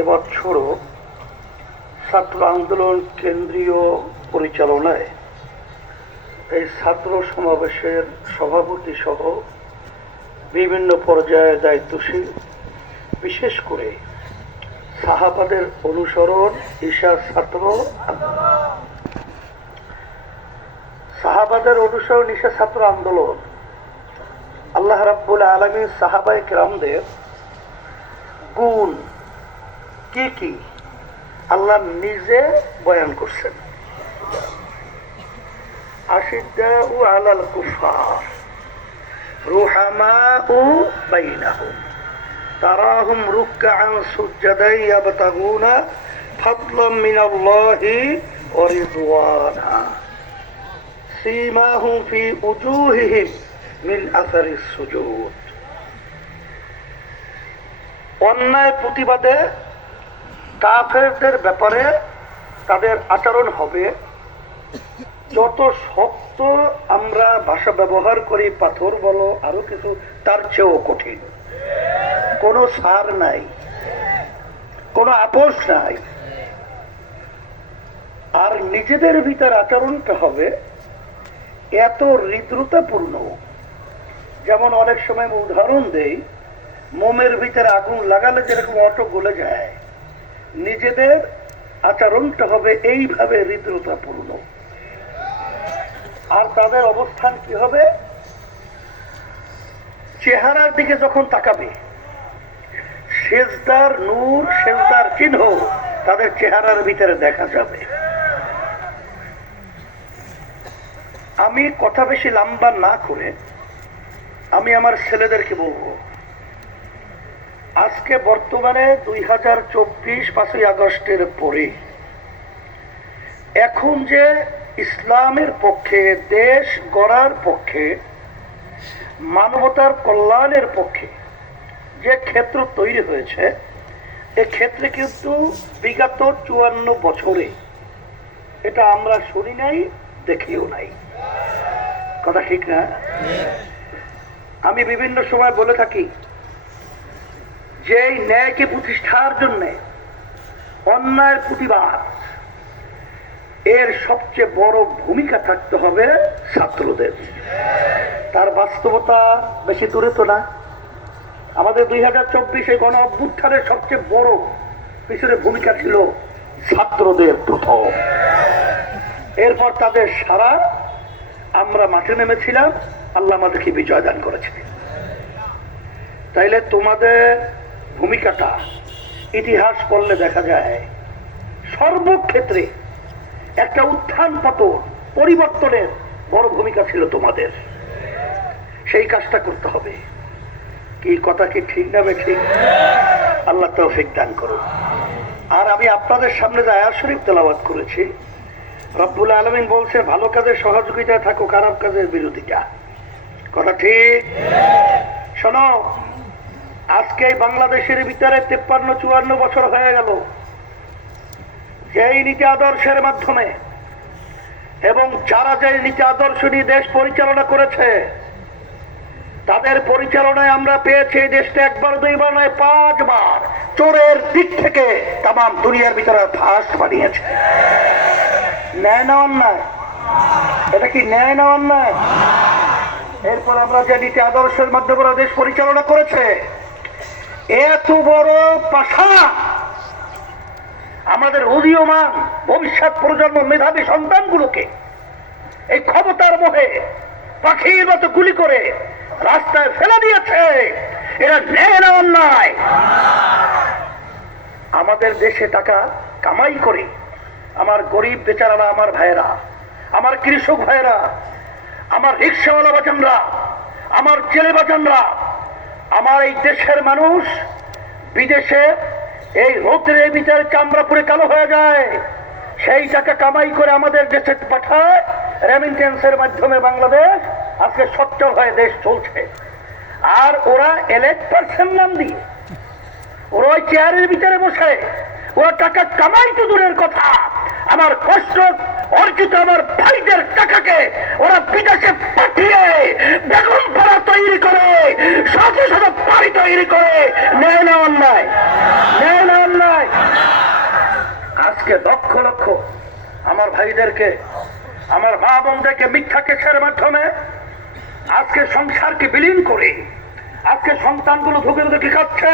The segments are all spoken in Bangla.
এবছরও ছাত্র আন্দোলন কেন্দ্রীয় পরিচালনায় এই ছাত্র সমাবেশের সভাপতি সহ বিভিন্ন পর্যায়ে দায়িত্বশীল, বিশেষ করে সাহাবাদের অনুসরণ ঈশা ছাত্র আন্দোলন আল্লাহ রাব্বুল আলামিন সাহাবায়ে কেরামদের গুণ কি কি আল্লাহ নিজে বয়ান করছেন। আশিদ্দাউ আলাল কুফার রুহামাউ বাইনাহুম তারাহুম রুকআন সুজদান ইয়াবতাগুনা ফাদলাম মিনাল্লাহি ওয়া রিদওয়ানা সীমাহুম ফি উজুহিহিম মিন আসারিস সুজুদ। অন্যায় প্রতিবাদে কাফেরদের ব্যাপারে তাদের আচরণ হবে যত শক্ত আমরা ভাষা ব্যবহার করি, পাথর বলো আরো কিছু, তার চেয়েও কঠিন। কোনো সার নাই, কোনো আপোষ নাই। আর নিজেদের ভিতর আচরণটা হবে এত হৃদ্রতাপূর্ণ, যেমন অনেক সময় উদাহরণ দেই, মোমের ভিতরে আগুন লাগালে যেরকম অটো গলে যায়, নিজেদের আচরণটা হবে এইভাবে হৃদ্রতাপূর্ণ। আর তাদের অবস্থান কি হবে, চেহারার দিকে যখন তাকাবে সেজদার নূর, সেজদার চিহ্ন তাদের চেহারার ভিতরে দেখা যাবে। আমি কথা বেশি লম্বা না করে আমি আমার ছেলেদেরকে বলবো, আজকে বর্তমানে 2024 5ই আগস্টের পরে এখন যে ইসলামের পক্ষে, দেশ গড়ার পক্ষে, মানবতার কল্যাণের পক্ষে যে ক্ষেত্র তৈরি হয়েছে, এ ক্ষেত্রে কিন্তু বিগত 54 বছরে এটা আমরা শুনি নাই, দেখিও নাই। কথা ঠিক না? আমি বিভিন্ন সময় বলে থাকি যে এই ন্যায়কে প্রতিষ্ঠার জন্য অন্যায়ের প্রতিবাদ, এর সবচেয়ে বড় ভূমিকা থাকতে হবে ছাত্রদের। তার বাস্তবতা বেশি দূরে তো না। আমাদের 2024 গণ অভ্যুত্থানের সবচেয়ে বড় পিছনে ভূমিকা ছিল ছাত্রদের প্রথম। এরপর তাদের সারা আমরা মাঠে নেমেছিলাম, আল্লাহ আমাদেরকে বিজয় দান করেছিলেন। তাইলে তোমাদের ভূমিকাটা ইতিহাস পড়লে দেখা যায় সর্বক্ষেত্রে একটা উত্থান পতন, পরিবর্তনের বড় ভূমিকা ছিল তোমাদের। সেই কাজটা করতে হবে। কি কথা কি ঠিক না ঠিক? আল্লাহ তৌফিক দান করুন। আর আমি আপনাদের সামনে যে আয়াত শরীফ তেলাওয়াত করেছি, রব্বুল আলামিন বলছে ভালো কাজের সহযোগিতায় থাকো, খারাপ কাজের বিরোধিতা। কথা ঠিক? শোনো, আজকে বাংলাদেশের ভিতরে 53-54 বছর হয়ে গেল যেই নীতি আদর্শের মাধ্যমে এবং যারা যে নীতি আদর্শ নিয়ে দেশ পরিচালনা করেছে, তাদের পরিচালনায় আমরা পেয়েছি এই দেশটা একবার দুইবার নয় 5 বার চোরের দিক থেকে তাম দুনিয়ার ভিতরে ফাঁস বানিয়েছে। ন্যায় না অন্যায়? এটা কি ন্যায় না অন্যায়? এরপর আমরা যে নীতি আদর্শের মাধ্যমে দেশ পরিচালনা করেছে, এত বড় পাশা আমাদের উদীয়মান ভবিষ্যৎ প্রজন্ম মেধাবী সন্তানগুলোকে এই ক্ষমতার মোহে পাখির মতো গুলি করে রাস্তায় ফেলে দিয়েছে। এরা ন্যায় না অন্যায়? আমাদের দেশে টাকা কামাই করে আমার গরিব বেচারারা, আমার ভাইয়েরা, আমার কৃষক ভাইয়েরা, আমার রিক্সাওয়ালা বাজানরা, আমার জেলে বাজানরা, আমার এই দেশের মানুষ বিদেশে এই রোদ্রের ভিতরে চামড়া পুড়ে কালো হয়ে যায়, সেই টাকা কামাই করে আমাদের দেশে পাঠায় রেমিটেন্সের মাধ্যমে। বাংলাদেশ আজকে সচ্ছল হয়ে দেশ চলছে। আর ওরা এলেক্ট পারসন নাম দিয়ে ওরা ওই চেয়ারের ভিতরে বসে ওরা টাকা কামাই তো দূরের কথা, আমার কষ্ট অর্জিত আমার ভাইদের টাকাকে ওরা বিদেশে পাঠিয়ে বেগুন পাড়া তৈরি করে, শত শত বাড়ি তৈরি করে। ন্যায় না অন্যায়? ন্যায় না অন্যায়? আজকে লক্ষ লক্ষ আমার ভাইদেরকে, আমার মা বোনদেরকে মিথ্যা কেসের মাধ্যমে আজকে সংসারকে বিলীন করে আজকে সন্তানগুলো ধুকে ধুকে খাচ্ছে,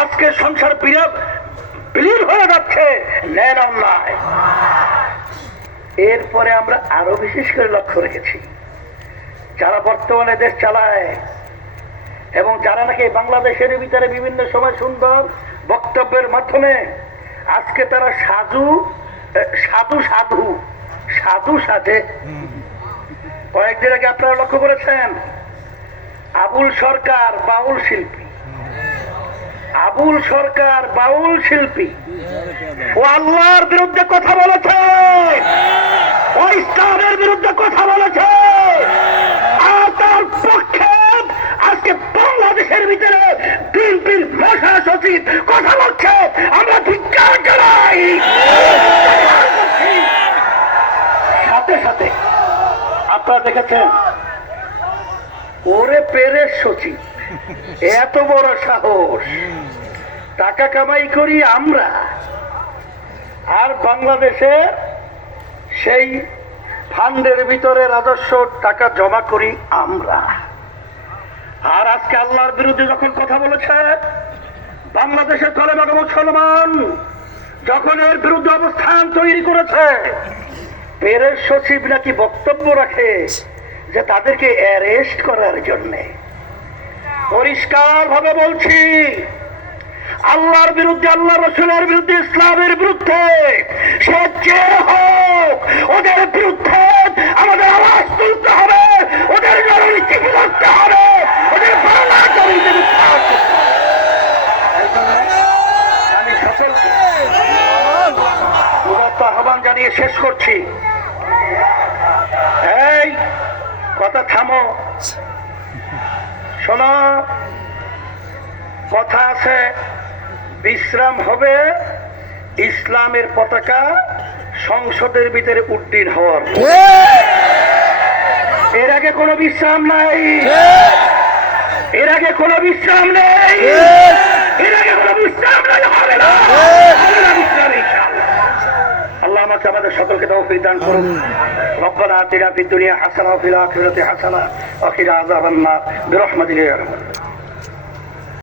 আজকে সংসার বিলীন হয়ে যাচ্ছে ন্যায় অন্যায়। এরপরে আমরা আরো বিশেষ করে লক্ষ্য রেখেছি, যারা বর্তমানে দেশ চালায় এবং যারা নাকি বাংলাদেশের ভিতরে বিভিন্ন সময় সুন্দর বক্তব্যের মাধ্যমে আজকে তারা সাধু সাধু সাধু সাধু সাজে। কয়েকদিন আগে আপনারা লক্ষ্য করেছেন, আবুল সরকার বাউল শিল্পী, আবুল সরকার বাউল শিল্পী ও আল্লাহর বিরুদ্ধে কথা বলেছে, ও ইসলামের বিরুদ্ধে কথা বলেছে, আর তার পক্ষে আজকে বাংলাদেশের ভিতরে বিএনপির মহাসচিব কথা বলছে। আমরা ধিক্কার জানাই। সাথে সাথে আপনারা দেখেছেন, ওরে পেরের সচিব, এত বড় সাহস, টাকা কামাই করি আমরা, আর বাংলাদেশে সেই ফান্ডের ভিতরে রাজস্ব টাকা জমা করি আমরা। আর আজকে আল্লাহর বিরুদ্ধে যখন কথা বলেছে, বাংলাদেশের কলেমাগো মুসলমান যখন এর বিরুদ্ধে অবস্থান তৈরি করেছে, পেরের সচিব নাকি বক্তব্য রাখে যে তাদেরকে অ্যারেস্ট করার জন্য। পরিষ্কার ভাবে বলছি, আল্লাহর বিরুদ্ধে, আল্লাহ রসুলের বিরুদ্ধে, ইসলামের বিরুদ্ধে সে যে হোক, ওদের বিরুদ্ধে আমাদের আওয়াজ তুলতে হবে, ওদের জননীতি করতে হবে, ওদের আমি সকলকে আহ্বান জানিয়ে শেষ করছি। এই কথা থামো, শোনো, কথা আছে, বিশ্রাম হবে ইসলামের পতাকা সংসদের ভিতরে উড্ডীন হওয়ার। এর আগে কোনো বিশ্রাম নাই, এর আগে কোনো বিশ্রাম নেই, এর আগে কোনো বিশ্রাম নাই, হবে না, হবে না বিশ্রাম ইনশাআল্লাহ। আল্লাহ আমাকে আমাদের সকলকে তৌফিক দান করুন। রব্বানা আতিনা ফিদ দুনিয়া হাসানাহ ওয়া ফিল আখিরাতি হাসানাহ ওয়া কিনা আযাবান নার বিরহমাতিকা ইয়া আরহামার রাহিমিন।